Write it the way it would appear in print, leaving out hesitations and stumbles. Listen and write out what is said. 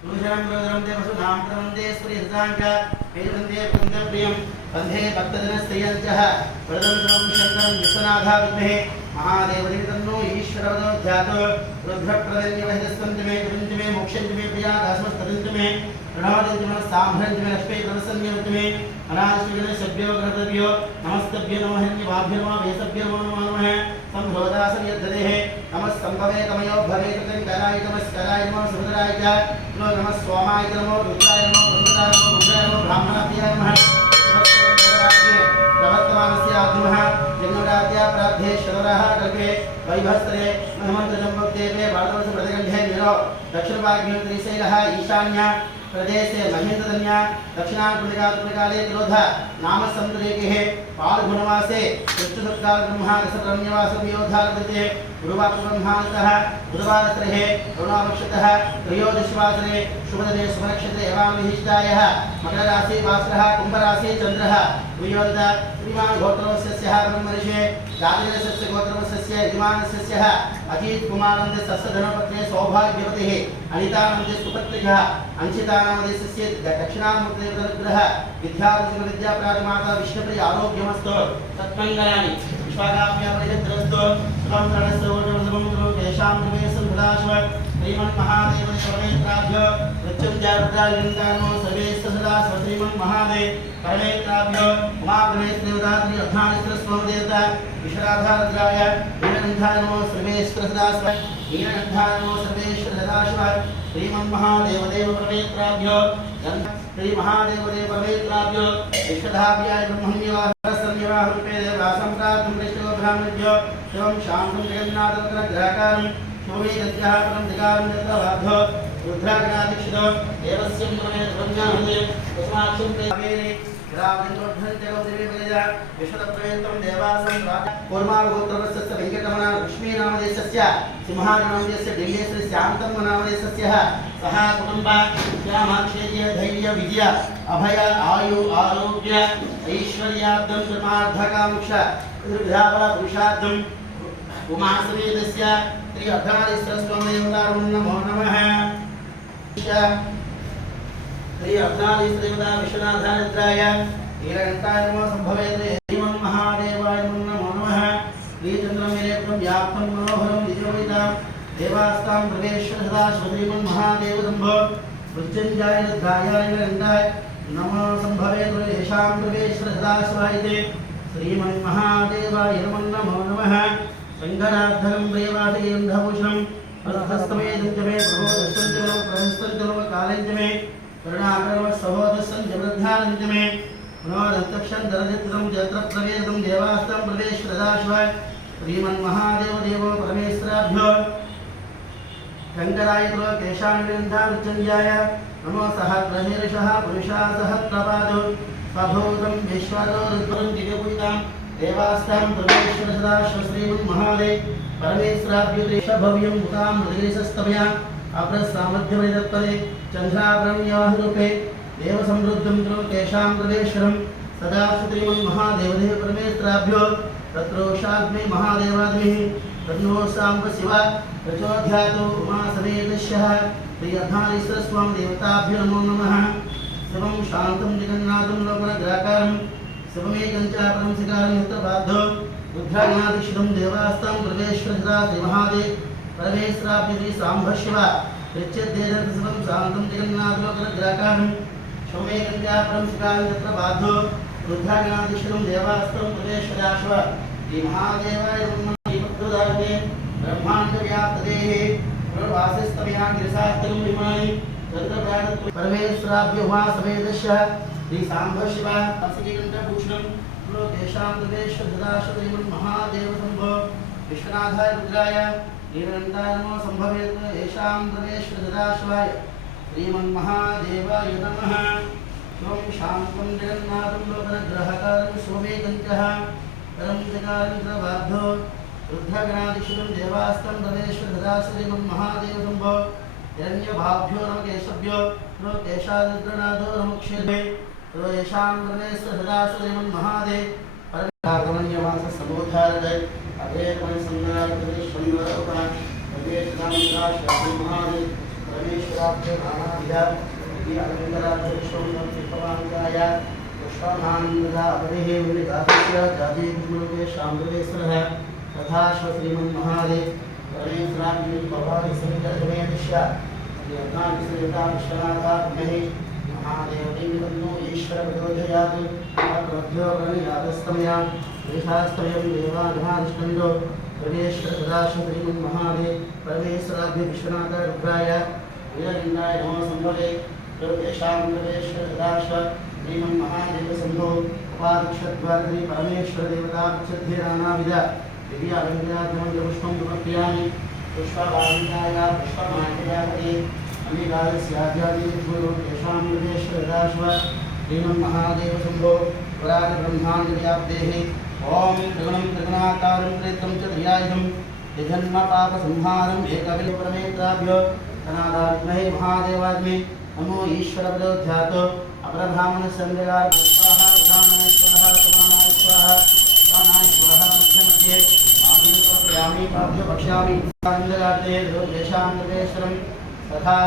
तुलसीराम प्रवदरम देवसुधाम प्रवंदे स्त्रीहृदांक वेदवंदे वंदप्रियम वंदे भक्तजनस्त्रियंचः वरदं सर्वं शङ्करं विश्वनाथा विद्महे महादेवदेव तन्नो ईश्वरवदो ध्यातो रुद्रप्रदन्यवहितस्वन्तमे कृतञ्चमे मोक्षञ्चमे प्रियादासमस्तदन्तमे प्रणवदञ्चमे साम्भ्रञ्चमे लक्ष्मी प्रसन्यवन्तमे अनादिश्वजने सभ्यो ग्रहद्भ्यो नमस्तभ्यो नमः हिरण्यवाभ्यो नमः वेसभ्यो नमो नमः संभवदासं यद्धदेः नमः संभवे तमयो भवे कृतं कराय नमस्काराय नमः सुभद्राय च नमः स्वामाय नमो रुद्राय नमो वरुणाय नमो रुद्राय नमो ब्राह्मणाभ्याय नमः प्रवर्तमानस्य आत्मः जन्मराज्या प्रार्थेश्वरः कल्पे वैभस्त्रे महमन्त्रजम्बुदेवे भारतवर्षप्रतिगण्ढे नीरो दक्षिणभाग्योत्तरीशैलः ईशान्य प्रदेशे महेन्द्रधन्या दक्षिणात्मकाले तिरोध नाम संतरेके पाल्गुणमासे कृष्णसत्काल ब्रह्मादसरण्यवासवियोधारते गुरुवाब्रह्मान्तः बुधवारस्रहे करुणापक्षतः त्रयोदशवासरे शुभदने शुभनक्षत्रे एवामविहिष्टायः मकरराशि वासरः कुम्भराशि चन्द्रः वियोद श्रीमान् गोत्रवस्यः ब्रह्मर्षे जातवेदस्य गोत्रवस्यस्य यजमानस्य अजीत कुमारस्य सस्यधनपत्ने सौभाग्यवतिः अनितानन्दे सुपत्रिकः अंशितानामदेशस्य दक्षिणामूर्तिदेवतानुग्रह विद्याप्रातिमाता विष्णुप्रिय आरोग्यमस्तु तत्मङ्गलानि विश्वागाम्यापरिहृतस्तु शुभं प्रणस्तोषं केशां निवेशं सदाशिव श्रीमन्महादेव परमेत्राभ्यो मृत्युञ्जयरुद्रालिङ्गानो सर्वेश्व सदा श्रीमन्महादेव परमेत्राभ्यो उमागणेशदेवतात्रि अर्धानेश्वरस्वामिदेवता विश्वराधारुद्राय नीलकण्ठाय नमो सर्वेश्वर सदा नीलकण्ठाय नमो सर्वेश्वर सदाशिव श्रीमन्महादेवदेव परमेत्राभ्यो श्री महादेवदेव परमेत्राभ्यो विश्वधाभ्याय ब्रह्मण्यवाहरसन्यवाहरूपे देवासम्प्राप्तं वैष्णवब्राह्मणेभ्यो शिवं शान्तं जगन्नाथग्रहकारं शोभेदत्याः परं दिगारं चन्द्रवाभ्यो रुद्रागणादीक्षितो देवस्यं परमेत्रब्रह्मणे तस्माक्षं प्रेमेने विश्वतप्रवेत्तं देवासं कूर्मागोत्रवस्य वेङ्कटमना लक्ष्मीनामदेशस्य सिंहानामदेशस्य दिल्लेश्वरी श्यामतं नामदेशस्य सह कुटुम्ब श्यामाक्षेय धैर्य विजय अभय आयु आरोग्य ऐश्वर्याब्दं धर्मार्थकांक्ष निर्भयाबल पुरुषार्थं उमासमेतस्य श्री अर्धनारीश्वरस्वामिदेवतारं नमो नमः श्री अर्धनारीश्वरदेवता विश्वनाथाय नीलकण्ठाय नमो संभवेत् श्रीमन्महादेवाय नमो नमः श्रीचन्द्रमेलेकं व्याप्तं मनोहरं दिव्यवैतां देवास्तां प्रवेश्वर सदा श्रीमन्महादेव सम्भो मृत्युञ्जय रुद्राय नीलकण्ठाय नमो संभवेत् येषां प्रवेश्वर सदा शिवायते श्रीमन्महादेवाय नमो नमः शङ्कराद्धरं प्रियवादयेन्द्रभूषणं प्रस्थस्तमेदं च मे प्रभोदस्तं च मे प्रहस्तं च मे कालं च मे करुणाकरम सहोदस्सं जगद्धानं च मे मनोदन्तक्षं दरदित्रं जत्रप्रवेदं देवास्तं प्रवेश्वरदाशिव श्रीमन्महादेव देवो परमेश्वराभ्यो शङ्कराय केशान्विन्धावृत्तञ्जाय नमो सहस्रशीर्षः पुरुषा सहस्रपादो स्वभूतं विश्वतो ऋत्वरं दिव्यपूजितां देवास्तां प्रवेश्वरदाशिव श्रीमन्महादेव परमेश्वराभ्यो देशभव्यं मुतां हृदयसस्तमया अप्रसामध्यमनिदत्पदे चन्द्राभरण्यवाहरूपे देवसमृद्धं केशां प्रवेश्वरं सदा श्रीमन्महादेवदेव परमेश्वराभ्यो तत्रोषाग्ने महादेवाग्निः तन्नो साम्ब शिव प्रचोदयातो उमासमेतस्यः श्री अर्धनारीश्वरस्वामिदेवताभ्यो नमो नमः शिवं शान्तं जगन्नाथं लोकनग्राकारं शिवमेकं च परं शिकारं यत्रबाद्धो रुद्रागणाधीशितं देवास्तां प्रवेश्वरसदा श्रीमहादेव परमेश्वराभ्यो साम्ब शिव प्रत्यदेशं शान्तं जगन्नाथलोकनग्राकारं शिवमेकं च परं शिकारं यत्रबाद्धो रुद्रागणाधीशितं देवास्तां प्रवेश्वराशिव श्रीमहादेवाय नमः श्रीमद्गुरुदारणे ब्रह्माण्डव्याप्तदेहे पुनर्वासिस्तमया गिरिशास्त्रं विमानि चन्द्रप्राणत्व परमेश्वराभ्यो उमासमेतस्य श्री साम्ब शिव असिकण्ठभूषणं लोकेशां देवेश्वर सदाशिव श्रीमन्महादेव शम्भो विश्वनाथाय रुद्राय नीलकण्ठाय नमो संभवेत् येषां प्रवेश्वर सदाशिवाय श्रीमन्महादेवाय नमः शिवं शान्तं जगन्नाथं लोकनग्रहकारं सोमेकं च परं जगारं प्रबाद्धो रुद्रगणाधीशितं देवास्तं प्रवेश्वर सदाशिव श्रीमन्महादेव शम्भो हिरण्यभाभ्यो नमः केशभ्यो नमो केशादिद्रनाथो नमो क्षीरे येषां प्रवेश्वर सदाशिव श्रीमन्महादेव परमागमन्यवास समोधारय अभेदमय संग्राम प्रदेश संग्राम प्रदेश नाम महादेव परमेश्वर परमेश्वराब्दे नानाविधा अलङ्काराभूषणोत्पवाङ्गाय पुष्पमानन्दापरिः विनिदास्य जातीमुखे शाम्बरेश्वरः तथा श्रीमन्महादेव परमेश्वराब्दे भवानि समितर्जमेदिश्य यज्ञाभिषेकता विश्वनाथात्महे महादेवदेवन्नो ईश्वरप्रचोदयात् अप्रभ्यो प्रणयातस्तमया देशास्तमयं देवाधिष्ठन्दो परमेश्वर सदाशिवश्रीमन्महादेव परमेश्वराभ्य विश्वनाथ रुद्राय वीरलिङ्गाय नमो संभवे योगेशां परमेश्वर सदाशिव श्रीमन्महादेव संभो उपादक्षद्वारि परमेश्वर देवता नानाविध दिव्य अलङ्कारार्थं पुष्पं समर्पयामि पुष्पवादिकाय पुष्पमाल्यापति अनिकालस्याध्यात्मिकगुरु येषां परमेश्वर सदाशिव श्रीमन्महादेव संभो वराज ब्रह्माण्डव्याप्तेः ओम त्रिगुणं त्रिगुणाकारं त्रित्वं च त्रियायुधं यजन्म पापसंहारम् एकविल परमेत्राभ्यो धनादात्महे महादेवात्मे नमो ईश्वरप्रचोदयात् अपरब्राह्मण संदेगाय स्वाहा दानाय स्वाहा समानाय स्वाहा दानाय स्वाहा मध्ये मध्ये आमिं समर्पयामि पाभ्यो भक्ष्यामि संदेगार्थे देशां परमेश्वरं तथा